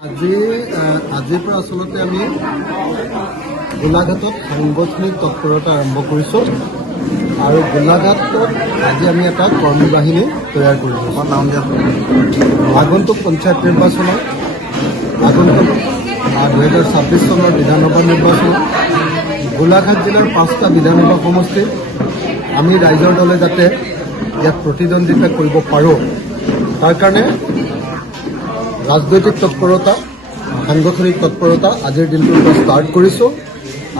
আজিৰ পৰা আচলতে আমি গোলাঘাটত সাংগঠনিক তৎপৰতা আৰম্ভ কৰিছোঁ আৰু গোলাঘাটত আজি আমি এটা কৰ্মী বাহিনী তৈয়াৰ কৰিছোঁ। আগন্তুক পঞ্চায়ত নিৰ্বাচনত আগন্তুক 2026 চনৰ বিধানসভা নিৰ্বাচনত গোলাঘাট জিলাৰ 5টা বিধানসভা সমষ্টিত আমি ৰাইজৰ দলে যাতে ইয়াত প্ৰতিদ্বন্দ্বিতা কৰিব পাৰোঁ তাৰ কাৰণে ৰাজনৈতিক তৎপৰতা সাংগঠনিক তৎপৰতা আজিৰ দিনটোৰ পৰা ষ্টাৰ্ট কৰিছোঁ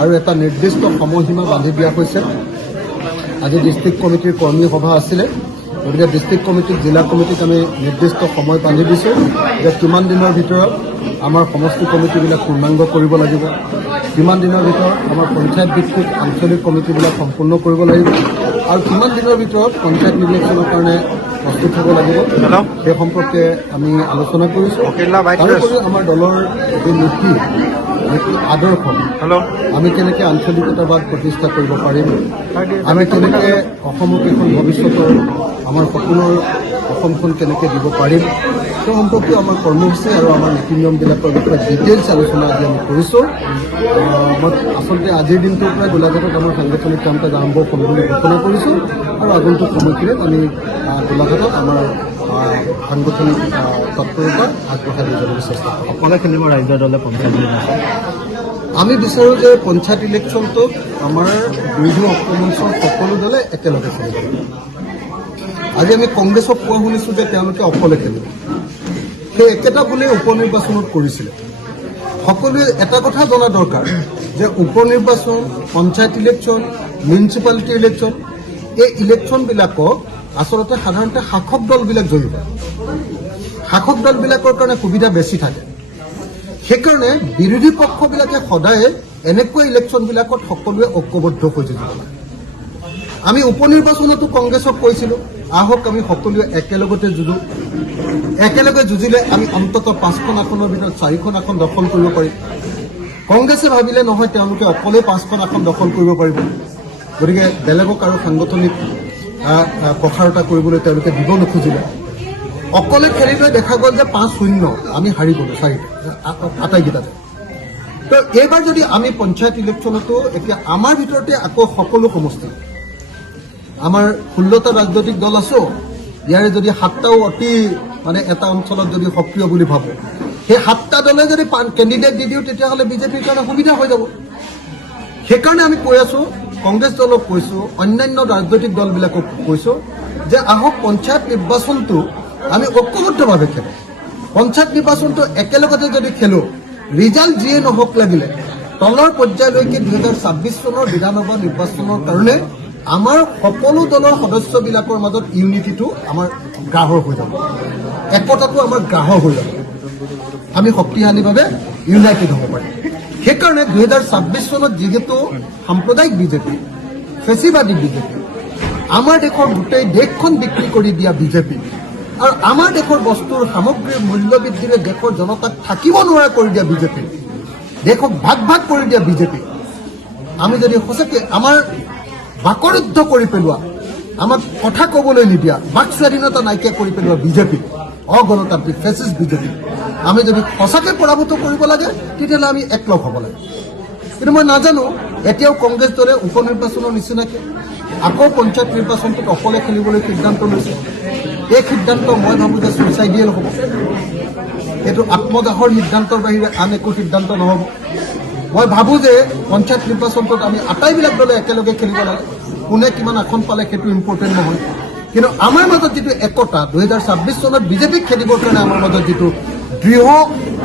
আৰু এটা নিৰ্দিষ্ট সময়সীমা বান্ধি দিয়া হৈছে। আজি ডিষ্ট্ৰিক্ট কমিটিৰ কৰ্মী সভা আছিলে, গতিকে ডিষ্ট্ৰিক্ট কমিটিক জিলা কমিটিক আমি নিৰ্দিষ্ট সময় বান্ধি দিছোঁ যে কিমান দিনৰ ভিতৰত আমাৰ সমষ্টি কমিটিবিলাক পূৰ্ণাংগ কৰিব লাগিব, কিমান দিনৰ ভিতৰত আমাৰ পঞ্চায়ত ভিত্তিক আঞ্চলিক কমিটিবিলাক সম্পূৰ্ণ কৰিব লাগিব আৰু কিমান দিনৰ ভিতৰত পঞ্চায়ত নিৰ্বাচনৰ কাৰণে প্ৰস্তুত হ'ব লাগিব সেই সম্পৰ্কে আমি আলোচনা কৰিছোঁ। তাৰোপৰি আমাৰ দলৰ যি নীতি আদৰ্শ আমি কেনেকৈ আঞ্চলিকতাবাদ প্ৰতিষ্ঠা কৰিব পাৰিম, আমি কেনেকৈ অসমক এখন ভৱিষ্যতৰ আমাৰ সপোনৰ অসমখন কেনেকৈ দিব পাৰিম সেই সম্পৰ্কে আমাৰ কৰ্মসূচী আৰু আমাৰ নীতি নিয়মবিলাকৰ বিষয়ে ডিটেইলছ আলোচনা আজি আমি কৰিছোঁ। মই আচলতে আজিৰ দিনটোৰ পৰাই গোলাঘাটত আমাৰ সাংগঠনিক কাম কাজ আৰম্ভ কৰিম বুলি ঘোষণা কৰিছোঁ আৰু আগন্তুক সময়খিনিত আমি গোলাঘাটত আমাৰ সাংগঠনিক তৎপৰতা আগবঢ়াই দিবলৈ চেষ্টা কৰিম। অকলে খেলিব ৰাইজৰ দলে পঞ্চায়ত নিৰ্বাচন। আমি বিচাৰোঁ যে পঞ্চায়ত ইলেকশ্যনটোত আমাৰ বিৰোধী অপমঞ্চৰ সকলো দলে একেলগে খেলিব। আজি আমি কংগ্ৰেছক কোৱা শুনিছোঁ যে তেওঁলোকে অকলে খেলিব, সেই একেটা বুলি উপ নিৰ্বাচনত কৰিছিলে। সকলোৱে এটা কথা জনা দৰকাৰ যে উপ নিৰ্বাচন, পঞ্চায়ত ইলেকশ্যন, মিউনিচিপালিটি ইলেকশ্যন এই ইলেকশ্যনবিলাকক আচলতে সাধাৰণতে শাসক দলবিলাক জড়িত। শাসক দলবিলাকৰ কাৰণে সুবিধা বেছি থাকে, সেইকাৰণে বিৰোধী পক্ষবিলাকে সদায় এনেকুৱা ইলেকশ্যনবিলাকত সকলোৱে ঐক্যবদ্ধ হৈ থাকিব লাগে। আমি উপ নিৰ্বাচনতো কংগ্ৰেছক কৈছিলোঁ আহক আমি সকলোৱে একেলগতে যুঁজো, একেলগে যুঁজিলে আমি অন্ততঃ 5খন আসনৰ ভিতৰত 4খন আসন দখল কৰিব পাৰিম। কংগ্ৰেছে ভাবিলে নহয়, তেওঁলোকে অকলে 5খন আসন দখল কৰিব পাৰিব, গতিকে বেলেগক আৰু সাংগঠনিক প্ৰসাৰতা কৰিবলৈ তেওঁলোকে দিব নোখোজিলে। অকলে খেলিলৈ দেখা গ'ল যে 5-0 আমি হাৰি গ'লোঁ আটাইকেইটাতে। তো এইবাৰ যদি আমি পঞ্চায়ত ইলেকশ্যনতো এতিয়া আমাৰ ভিতৰতে আকৌ সকলো সমষ্টি আমাৰ 16টা ৰাজনৈতিক দল আছোঁ, ইয়াৰে যদি 7টাও অতি এটা অঞ্চলত যদি সক্ৰিয় বুলি ভাবোঁ, সেই 7টা দলে যদি কেণ্ডিডেট দি দিওঁ তেতিয়াহ'লে বিজেপিৰ কাৰণে সুবিধা হৈ যাব। সেইকাৰণে আমি কৈ আছোঁ, কংগ্ৰেছ দলক কৈছোঁ, অন্যান্য ৰাজনৈতিক দলবিলাকক কৈছোঁ যে আহক পঞ্চায়ত নিৰ্বাচনটো আমি ঐক্যবদ্ধভাৱে খেলোঁ। পঞ্চায়ত নিৰ্বাচনটো একেলগতে যদি খেলোঁ, ৰিজাল্ট যিয়ে নহওক লাগিলে তলৰ পৰ্যায়লৈকে 2026 চনৰ বিধানসভা নিৰ্বাচনৰ কাৰণে আমাৰ সকলো দলৰ সদস্যবিলাকৰ মাজত ইউনিটিটো আমাৰ গাঢ় হৈ যাব, একতাটো আমাৰ গাঢ় হৈ যাব, আমি শক্তিশালীভাৱে ইউনাইটেড হ'ব পাৰিম। সেইকাৰণে 2026 চনত যিহেতু সাম্প্ৰদায়িক বিজেপি, ফেচিবাদী বিজেপি, আমাৰ দেশৰ গোটেই দেশখন বিক্ৰী কৰি দিয়া বিজেপি আৰু আমাৰ দেশৰ বস্তুৰ সামগ্ৰীৰ মূল্য বৃদ্ধিৰে দেশৰ জনতাক থাকিব নোৱাৰা কৰি দিয়া বিজেপি, দেশক ভাগ ভাগ কৰি দিয়া বিজেপি, আমি যদি সঁচাকৈ আমাৰ বাকৰুদ্ধ কৰি পেলোৱা, আমাক কথা ক'বলৈ নিদিয়া, বাক স্বাধীনতা নাইকিয়া কৰি পেলোৱা বিজেপি, অগণতান্ত্ৰিক ফেচিষ্ট বিজেপি আমি যদি সঁচাকৈ পৰাভূত কৰিব লাগে তেতিয়াহ'লে আমি একলগ হ'ব লাগে। কিন্তু মই নাজানো এতিয়াও কংগ্ৰেছ দলে উপ নিৰ্বাচনৰ নিচিনাকৈ আকৌ পঞ্চায়ত নিৰ্বাচনটোত অকলে খেলিবলৈ সিদ্ধান্ত লৈছে। এই সিদ্ধান্ত মই ভাবোঁ যে ছুইচাইডিয়েল হ'ব, এইটো আত্মদাহৰ সিদ্ধান্তৰ বাহিৰে আন একো সিদ্ধান্ত নহ'ব। মই ভাবোঁ যে পঞ্চায়ত নিৰ্বাচনটোত আমি আটাইবিলাক দলে একেলগে খেলিব লাগে, কোনে কিমান আসন পালে সেইটো ইম্পৰ্টেণ্ট নহয়, কিন্তু আমাৰ মাজত যিটো একতা 2026 চনত বিজেপিক খেলিবৰ কাৰণে আমাৰ মাজত যিটো দৃঢ়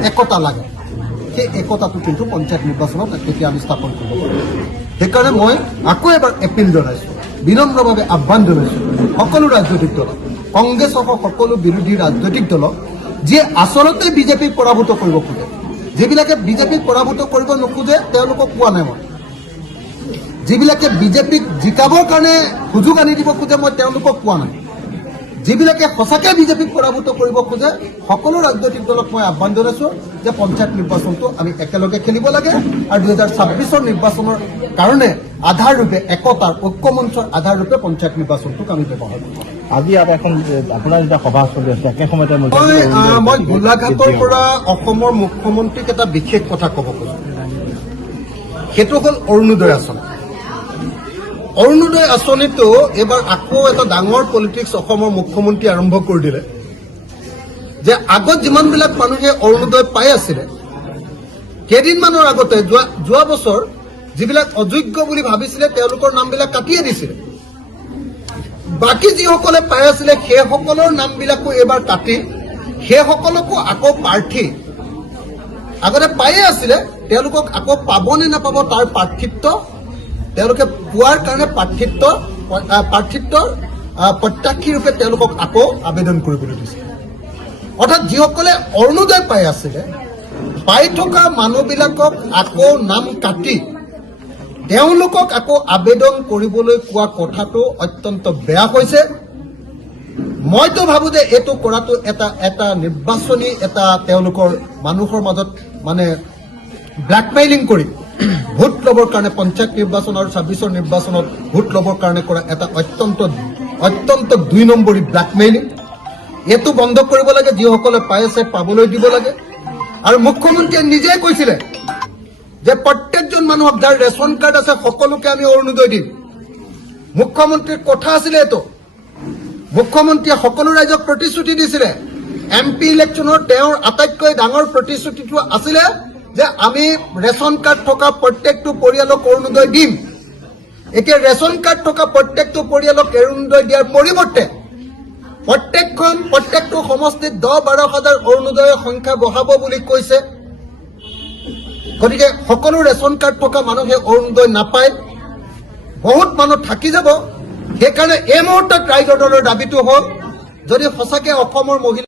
একতা লাগে, সেই একতাটো কিন্তু পঞ্চায়ত নিৰ্বাচনত তেতিয়া আমি স্থাপন কৰিব পাৰোঁ। সেইকাৰণে মই আকৌ এবাৰ এপিল জনাইছোঁ, বিনম্ৰভাৱে আহ্বান জনাইছোঁ সকলো ৰাজনৈতিক দলক, কংগ্ৰেছসহ সকলো বিৰোধী ৰাজনৈতিক দলক, যিয়ে আচলতে বিজেপিক পৰাভূত কৰিব খোজে, যিবিলাকে বিজেপিক পৰাভূত কৰিব নোখোজে তেওঁলোকক কোৱা নাই মই, যিবিলাকে বিজেপিক জিকাবৰ কাৰণে সুযোগ আনি দিব খোজে মই তেওঁলোকক কোৱা নাই, যিবিলাকে সঁচাকৈ বিজেপিক পৰাভূত কৰিব খোজে সকলো ৰাজনৈতিক দলক মই আহ্বান জনাইছোঁ যে পঞ্চায়ত নিৰ্বাচনটো আমি একেলগে খেলিব লাগে আৰু 2026 নিৰ্বাচনৰ কাৰণে আধাৰ ৰূপে একতাৰ ঐক্যমঞ্চৰ আধাৰ ৰূপে পঞ্চায়ত নিৰ্বাচনটোক আমি ব্যৱহাৰ কৰিব লাগে। আজি ইয়াত এখন আপোনাৰ যেতিয়া সভা চলি আছে একে সময়তে মই গোলাঘাটৰ পৰা অসমৰ মুখ্যমন্ত্ৰীক এটা বিশেষ কথা ক'ব খোজো। সেইটো হ'ল অৰুণোদয় আঁচনি। অৰুণোদয় আঁচনিটো এইবাৰ আকৌ এটা ডাঙৰ পলিটিক্স অসমৰ মুখ্যমন্ত্ৰী আৰম্ভ কৰি দিলে যে আগত যিমানবিলাক মানুহে অৰুণোদয় পাই আছিলে, কেইদিনমানৰ আগতে যোৱা বছৰ যিবিলাক অযোগ্য বুলি ভাবিছিলে তেওঁলোকৰ নামবিলাক কাটিয়ে দিছিলে। বাকী যিসকলে পাই আছিলে সেইসকলৰ নামবিলাকো এইবাৰ কাটি সেইসকলকো আকৌ প্ৰাৰ্থী আগতে পায়ে আছিলে তেওঁলোকক আকৌ পাব নে নাপাব তাৰ প্ৰাৰ্থিত্ব তেওঁলোকে পোৱাৰ কাৰণে প্ৰাৰ্থিত্বৰ প্ৰত্যাশী ৰূপে তেওঁলোকক আকৌ আবেদন কৰিবলৈ দিছে। অৰ্থাৎ যিসকলে অৰুণোদয় পাই আছিলে, পাই থকা মানুহবিলাকক আকৌ নাম কাটি তেওঁলোকক আকৌ আবেদন কৰিবলৈ কোৱা কথাটো অত্যন্ত বেয়া হৈছে। মইতো ভাবো যে এইটো কৰাটো এটা নিৰ্বাচনী এটা তেওঁলোকৰ মানুহৰ মাজত মানে ব্লেকমেইলিং কৰি ভোট ল'বৰ কাৰণে পঞ্চায়ত নিৰ্বাচন আৰু 26ৰ নিৰ্বাচনত ভোট ল'বৰ কাৰণে কৰা এটা অত্যন্ত 2 নম্বৰী ব্লেকমেইলিং। এইটো বন্ধ কৰিব লাগে। যিসকলে পাই আছে পাবলৈ দিব লাগে। আৰু মুখ্যমন্ত্ৰীয়ে নিজে কৈছিলে যে প্ৰত্যেকজন মানুহক যাৰ ৰেচন কাৰ্ড আছে সকলোকে আমি অৰুণোদয় দিম। মুখ্যমন্ত্ৰীৰ কথা আছিলে এইটো। মুখ্যমন্ত্ৰীয়ে সকলো ৰাইজক প্ৰতিশ্ৰুতি দিছিলে। MP ইলেকশ্যনৰ তেওঁৰ আটাইতকৈ ডাঙৰ প্ৰতিশ্ৰুতিটো আছিলে যে আমি ৰেচন কাৰ্ড থকা প্ৰত্যেকটো পৰিয়ালক অৰুণোদয় দিম। এতিয়া ৰেচন কাৰ্ড থকা প্ৰত্যেকটো পৰিয়ালক অৰুণোদয় দিয়াৰ পৰিৱৰ্তে প্ৰত্যেকটো সমষ্টিত 10-12 হাজাৰ অৰুণোদয়ৰ সংখ্যা বঢ়াব বুলি কৈছে। গতিকে সকলো ৰেচন কাৰ্ড থকা মানুহে অৰুণোদয় নাপায়, বহুত মানুহ থাকি যাব। সেইকাৰণে এই মুহূৰ্তত ৰাইজৰ দলৰ দাবীটো হ'ল যদি সঁচাকৈ অসমৰ মহিলা